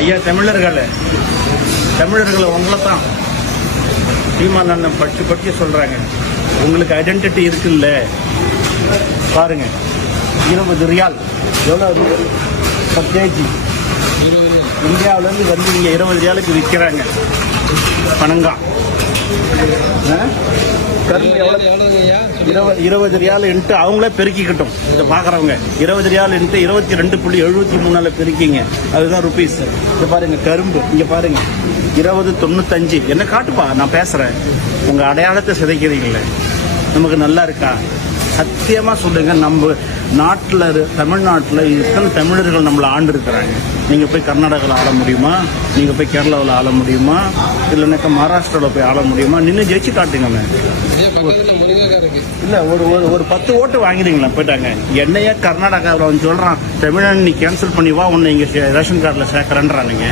ஐயா தமிழர்களை உங்களை தான் சீமானந்தம் பற்றி சொல்கிறாங்க. உங்களுக்கு ஐடென்டிட்டி இருக்குல்ல, பாருங்க 20 ரியால் எவ்வளோ கேஜி இந்தியாவிலேருந்து வந்து நீங்கள் 20 ரியாலுக்கு விற்கிறாங்க. பனங்கா கரும்பு எவ்வளோ 20 ரியால் இன்ட்டு அவங்களே பெருக்கிக்கிட்டோம். இதை பார்க்குறவங்க 20 ரியால் இன்ட்டு 22.73 பெருக்கிங்க, அதுதான் ருபீஸ். இதை பாருங்க கரும்பு, இங்கே பாருங்க 20.95. என்ன காட்டுப்பா, நான் பேசுகிறேன். உங்கள் அடையாளத்தை சிதைக்கிறீங்களே, நமக்கு நல்லா இருக்கா? சத்தியமாக சொல்லுங்க, நம்ம நாட்டில் தமிழ்நாட்டில் இத்தனை தமிழர்கள் நம்மளை ஆண்டு இருக்கிறாங்க. நீங்கள் போய் கர்நாடகாவில் ஆள முடியுமா? நீங்கள் போய் கேரளாவில் ஆள முடியுமா? இல்லைனாக்கா மகாராஷ்டிராவில் போய் ஆள முடியுமா? நின்று ஜெயிச்சு காட்டுங்க. இல்லை ஒரு 10 ஓட்டு வாங்கினீங்களா போயிட்டாங்க. என்னையா கர்நாடகாவில் வந்து சொல்கிறான், தமிழன் நீ கேன்சல் பண்ணி வா, உன்னை இங்கே ரேஷன் கார்டில் சேர்க்குறேன்றானுங்க.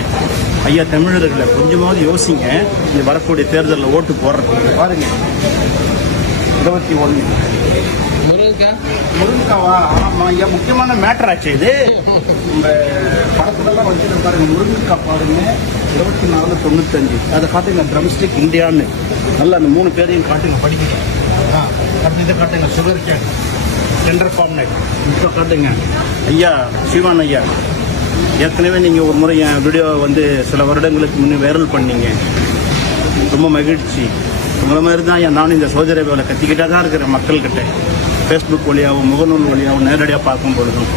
ஐயா தமிழர்களை கொஞ்சமாவது யோசிங்க. இந்த வரக்கூடிய தேர்தலில் ஓட்டு போடுறதுக்கு பாருங்க. 21 முருங்கைக்காவா? ஆமாம் ஐயா, முக்கியமான மேட்டர் ஆச்சு இது. இந்த படத்துலலாம் வச்சுட்டு பாருங்க, முருங்கைக்காய் பாருங்க 24.95. அதை காட்டுங்க, ட்ரம்ஸ்டிக் இந்தியான்னு நல்லா அந்த 3 பேரையும் காட்டுங்க, படிக்கிறேன். அடுத்து இதை காட்டுங்க, sugarcane tender form net, இப்போ காட்டுங்க. ஐயா சிவான் ஐயா, ஏற்கனவே நீங்கள் ஒரு முறை என் வீடியோ வந்து சில வருடங்களுக்கு முன்னே வைரல் பண்ணீங்க. ரொம்ப மகிழ்ச்சி. உங்களை மாதிரி தான் நானும் இந்த சௌதரி அரேபியாவில் கத்திக்கிட்டே தான் இருக்கிறேன் மக்கள்கிட்ட. ஃபேஸ்புக் வழியாகவும் முகநூல் வழியாகவும் நேரடியாக பார்க்கும் பொழுதும்